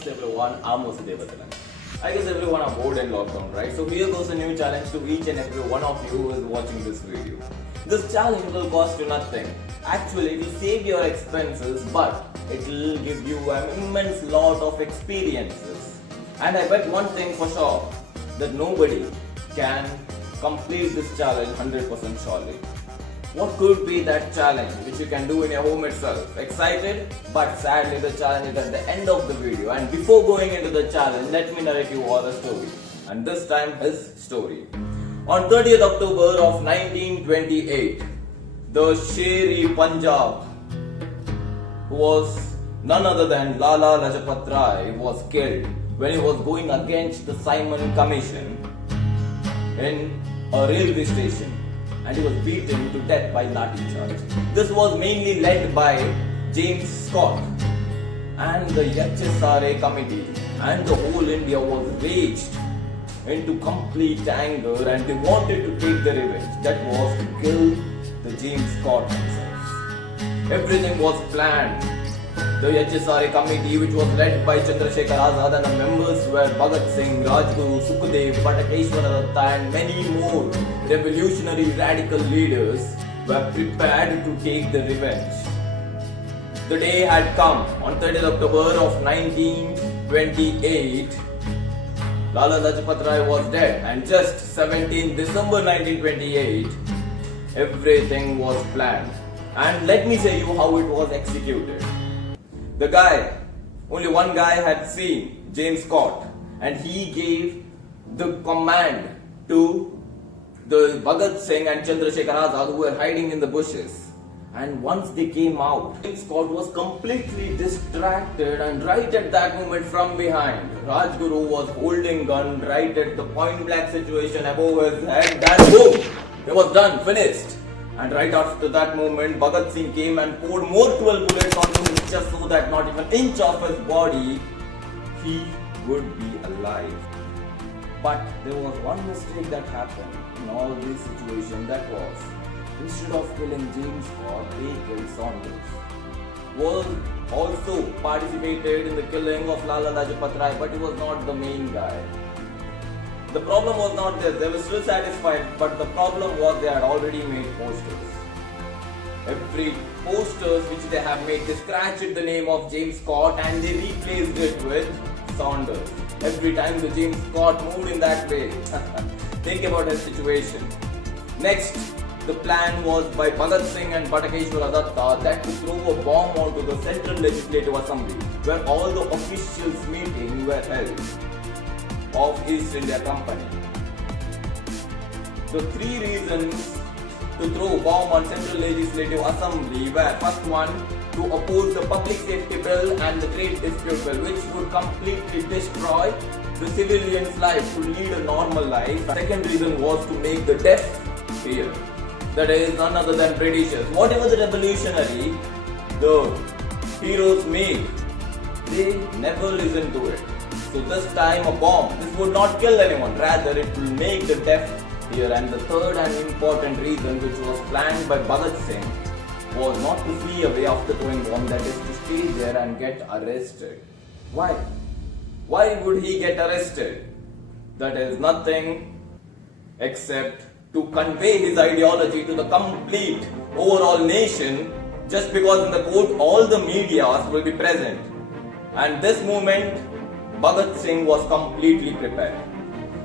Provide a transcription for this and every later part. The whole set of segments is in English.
Namaste everyone, I'm Vasudevadalan. I guess everyone are bored in lockdown, right? So here goes a new challenge to each and every one of you who is watching this video. This challenge will cost you nothing. Actually, it will save your expenses, but it will give you an immense lot of experiences. And I bet one thing for sure, that nobody can complete this challenge 100% surely. What could be that challenge which you can do in your home itself? Excited? But sadly the challenge is at the end of the video, and before going into the challenge, let me narrate you all a story. And this time his story. On 30th October of 1928, the Sher-e Punjab, who was none other than Lala Lajpat Rai, was killed when he was going against the Simon Commission in a railway station, and he was beaten to death by lathi charge. This was mainly led by James Scott and the HSRA committee, and the whole India was raged into complete anger, and they wanted to take the revenge. That was to kill the James Scott himself. Everything was planned. The HSRA committee, which was led by Chandrasekhar Azad, and the members were Bhagat Singh, Rajguru, Sukhdev, Batakeshwara Datta, and many more revolutionary radical leaders, were prepared to take the revenge. The day had come. On 30th October of 1928, Lala Lajpat Rai was dead, and just 17th December 1928, everything was planned. And let me tell you how it was executed. The guy, only one guy had seen James Scott, and he gave the command to the Bhagat Singh and Chandrasekhar Azad, who were hiding in the bushes. And once they came out, James Scott was completely distracted, and right at that moment from behind, Rajguru was holding gun right at the point blank situation above his head, and boom! It was done, finished. And right after that moment, Bhagat Singh came and poured more 12 bullets onto him, just so that not even an inch of his body he would be alive. But there was one mistake that happened in all this situation. That was, instead of killing James Scott, they killed Saunders. Was also participated in the killing of Lala Lajpat Rai, but he was not the main guy. The problem was not this, they were still satisfied, but the problem was they had already made posters. Every posters which they have made, they scratched the name of James Scott and they replaced it with Saunders. Every time the James Scott moved in that way. Think about his situation. Next, the plan was by Bhagat Singh and Batakeshwara Datta that to throw a bomb onto the Central Legislative Assembly, where all the officials meetings were held of East India Company. The three reasons to throw a bomb on Central Legislative Assembly were: first one, to oppose the Public Safety Bill and the Trade Dispute Bill, which would completely destroy the civilian's life to lead a normal life. The second reason was to make the deaf hear. That is none other than Britishers. Whatever the revolutionary the heroes made, they never listened to it. So this time a bomb, this would not kill anyone, rather it will make the deaf hear. And the third and important reason, which was planned by Bhagat Singh, was not to flee away after throwing bomb, that is to stay there and get arrested. Why? Why would he get arrested? That is nothing except to convey his ideology to the complete overall nation, just because in the court all the media will be present. And this moment, Bhagat Singh was completely prepared.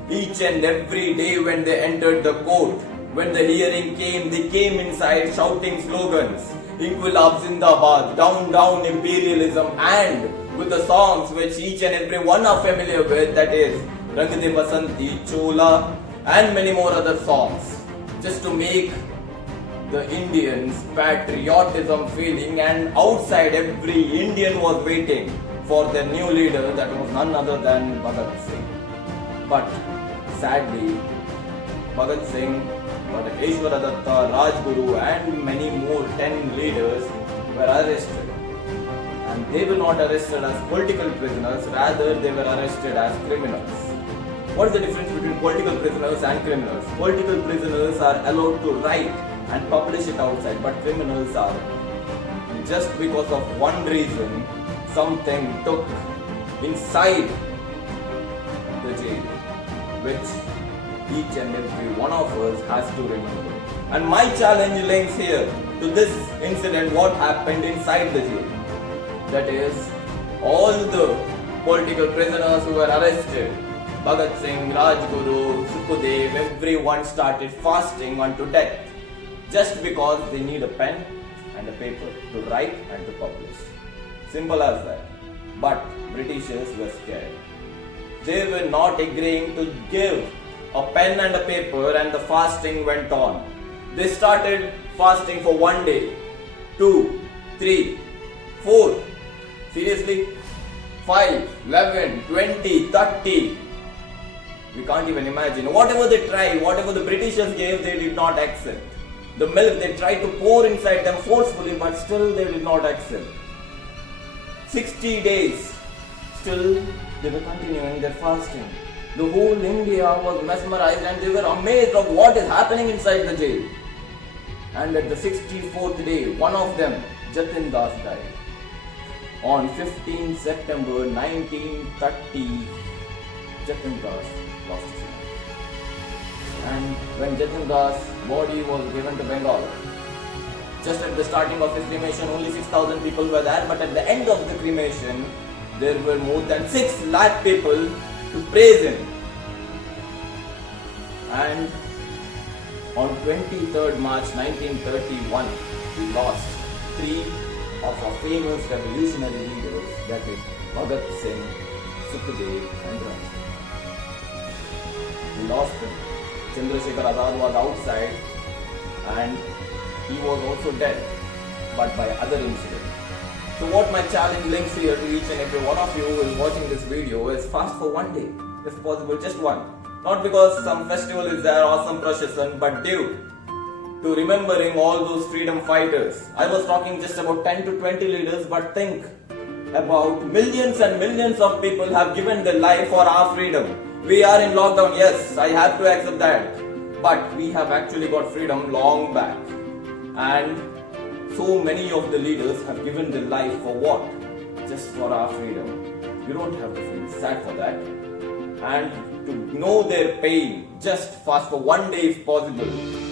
Each and every day when they entered the court, when the hearing came, they came inside shouting slogans: Inquilab Zindabad, down down imperialism, and with the songs which each and every one are familiar with, that is Rang De Basanti, Chola, and many more other songs, just to make the Indians patriotism feeling. And outside, every Indian was waiting for their new leader, that was none other than Bhagat Singh. But sadly, Bhagat Singh, Batakeshwara Datta, Rajguru, and many more 10 leaders were arrested. And they were not arrested as political prisoners, rather they were arrested as criminals. What is the difference between political prisoners and criminals? Political prisoners are allowed to write and publish it outside, but criminals are, just because of one reason, something took inside the jail, which each and every one of us has to remember. And my challenge links here to this incident, what happened inside the jail. That is, all the political prisoners who were arrested, Bhagat Singh, Rajguru, Sukhdev, everyone started fasting unto death just because they need a pen and a paper to write and to publish. Simple as that. But Britishers were scared. They were not agreeing to give a pen and a paper, and the fasting went on. They started fasting for 1 day, 2, 3, 4. Seriously? 5, 11, 20, 30. We can't even imagine. Whatever they tried, whatever the Britishers gave, they did not accept. The milk they tried to pour inside them forcefully, but still they did not accept. 60 days, still they were continuing their fasting. The whole India was mesmerized and they were amazed of what is happening inside the jail. And at the 64th day, one of them, Jatin Das, died. On 15 September 1930, Jatin Das lost his life. And when Jatin Das' body was given to Bengal, just at the starting of his cremation, only 6,000 people were there, but at the end of the cremation, there were more than 6 lakh people to praise him. And on 23rd March 1931, we lost 3 of our famous revolutionary leaders, that is Bhagat Singh, Sukhdev and Rajguru. We lost them. Chandrasekhar Azad was outside and he was also dead, but by other incidents. So what my challenge links here to each and every one of you who is watching this video is fast for 1 day, if possible, just one. Not because some festival is there or some procession, but due to remembering all those freedom fighters. I was talking just about 10 to 20 leaders, but think about millions and millions of people have given their life for our freedom. We are in lockdown, yes, I have to accept that. But we have actually got freedom long back. And so many of the leaders have given their life for what? Just for our freedom. You don't have to feel sad for that. And to know their pain, just fast for 1 day if possible.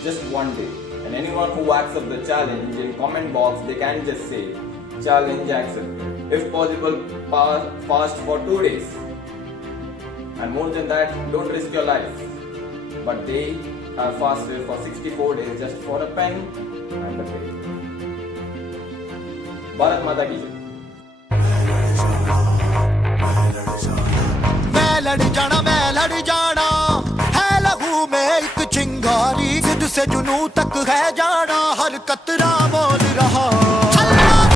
Just 1 day. And anyone who accepts the challenge, in comment box they can just say, challenge accepted. If possible, fast for 2 days. And more than that, don't risk your life. But they have fasted for 64 days just for a pen and a paper. Bharat Mata ki Jai. मैं लड़ जाना है लहू में एक चिंगारी, जिद से जुनू तक है जाना हर कतरा मोल